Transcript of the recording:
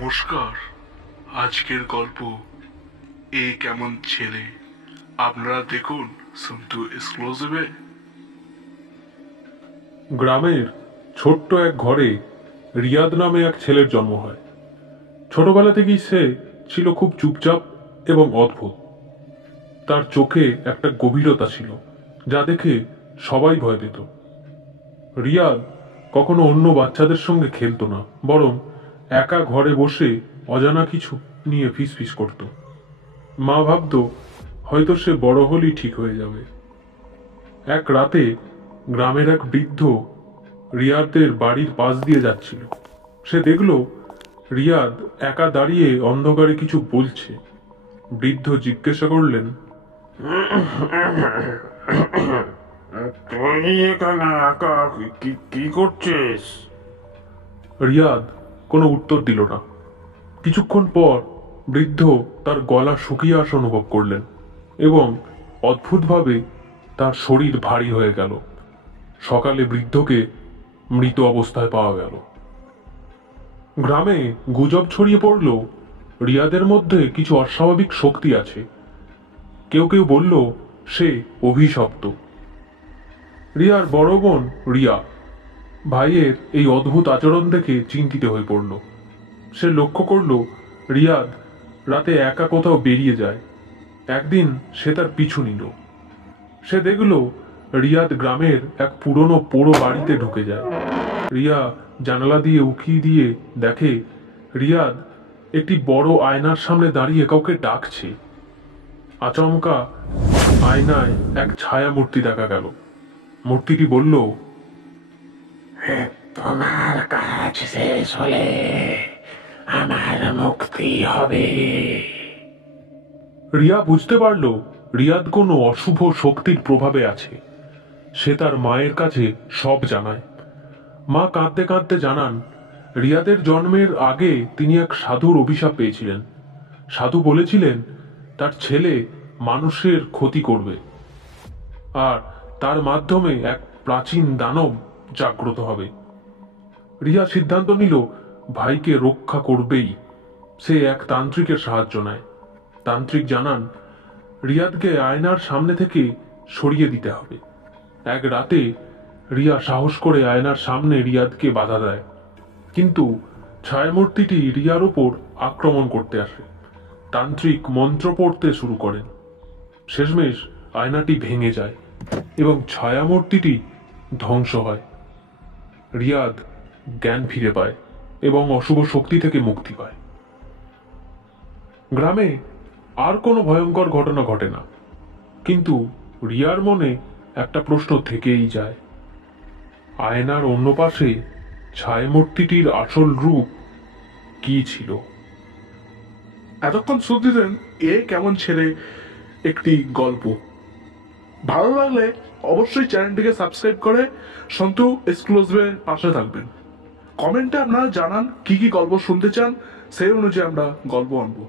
নমস্কার। আজকের গল্প এ কেমন ছেলে। আপনারা দেখুন সন্তু এক্সক্লুসিভে। গ্রামের ছোট্ট এক ঘরে রিয়াদ নামে এক ছেলের জন্ম হয়। ছোটবেলা থেকেই সে ছিল খুব চুপচাপ এবং অদ্ভুত। তার চোখে একটা গভীরতা ছিল যা দেখে সবাই ভয় পেত। রিয়াদ কখনো অন্য বাচ্চাদের সঙ্গে খেলতো না, বরং একা ঘরে বসে অজানা কিছু নিয়ে ফিসফিস করত। মা ভাবত হয়তো সে বড় হলেই ঠিক হয়ে যাবে। এক রাতে গ্রামের এক বৃদ্ধ রিয়াদের বাড়ির পাশ দিয়ে যাচ্ছিল। সে দেখল রিয়াদ একা দাঁড়িয়ে অন্ধকারে কিছু বলছে। বৃদ্ধ জিজ্ঞাসা করলেন, তুই এখানে একা কি করছিস? রিয়াদ কোনো উত্তর দিল না। কিছুক্ষণ পর বৃদ্ধ তার গলা শুকিয়ে আসা অনুভব করলেন এবং অদ্ভুতভাবে তার শরীর ভারী হয়ে গেল। সকালে বৃদ্ধকে মৃত অবস্থায় পাওয়া গেল। গ্রামে গুজব ছড়িয়ে পড়ল রিয়াদের মধ্যে কিছু অস্বাভাবিক শক্তি আছে। কেউ কেউ বলল সে অভিশপ্ত। রিয়ার বড় বোন রিয়া ভাইয়ের এই অদ্ভুত আচরণ দেখে চিন্তিত হয়ে পড়ল। সে লক্ষ্য করল রিয়াদ রাতে একা কোথাও বেরিয়ে যায়। একদিন সে তার পিছু নিল। সে দেখল রিয়াদ গ্রামের এক পুরনো পোড়ো বাড়িতে ঢুকে যায়। রিয়া জানালা দিয়ে উকি দিয়ে দেখে রিয়াদ একটি বড় আয়নার সামনে দাঁড়িয়ে কাউকে ডাকছে। আচমকা আয়নায় এক ছায়া মূর্তি দেখা গেল। মূর্তিটি বলল, তোমার কাজ শেষ হলে আমার মুক্তি হবে। রিয়া বুঝতে পারল রিয়াদ কোনো অশুভ শক্তির প্রভাবে আছে। সে তার মায়ের কাছে সব জানায়। মা কাঁদতে কাঁদতে জানান রিয়াদের জন্মের আগে তিনি এক সাধুর অভিশাপ পেয়েছিলেন। সাধু বলেছিলেন তার ছেলে মানুষের ক্ষতি করবে আর তার মাধ্যমে এক প্রাচীন দানব জাগ্রত হবে। রিয়া সিদ্ধান্ত নিল ভাইকে রক্ষা করবেই। সে এক তান্ত্রিকের সাহায্য নেয়। তান্ত্রিক জানান রিয়াদকে আয়নার সামনে থেকে সরিয়ে দিতে হবে। এক রাতে রিয়া সাহস করে আয়নার সামনে রিয়াদকে বাধা দেয়, কিন্তু ছায়ামূর্তিটি রিয়ার উপর আক্রমণ করতে আসে। তান্ত্রিক মন্ত্র পড়তে শুরু করেন। শেষমেশ আয়নাটি ভেঙে যায় এবং ছায়ামূর্তিটি ধ্বংস হয়। রিয়াদ জ্ঞান ফিরে পায় এবং অশুভ শক্তি থেকে মুক্তি পায়। গ্রামে আর কোনো ভয়ঙ্কর ঘটনা ঘটে না, কিন্তু রিয়ার মনে একটা প্রশ্ন থেকেই যায়। আয়নার অন্য পাশে ছায়ামূর্তিটির আসল রূপ কি ছিল? এতক্ষণ শুনছিলেন এ কেমন ছেলে একটি গল্প। ভালো লাগলে অবশ্যই চ্যানেলটিকে সাবস্ক্রাইব করে সন্তু এক্সক্লুসিভের পাশে থাকবেন। কমেন্টে আপনারা জানান কি কি গল্প শুনতে চান, সেই অনুযায়ী আমরা গল্প আনবো।